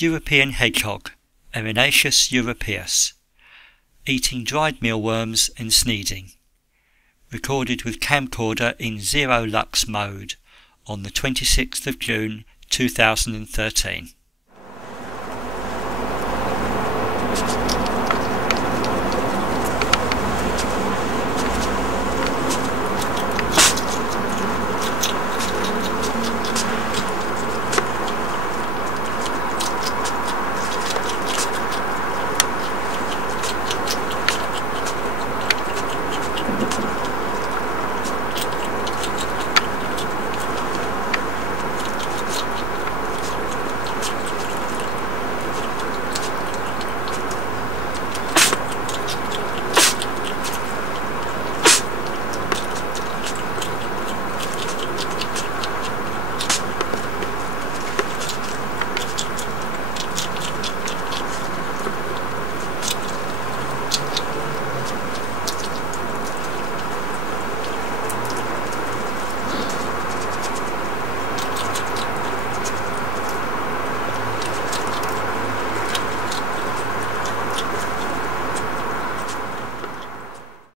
European hedgehog, Erinaceus europaeus, eating dried mealworms and sneezing. Recorded with camcorder in 0 lux mode on the 26th of June 2013.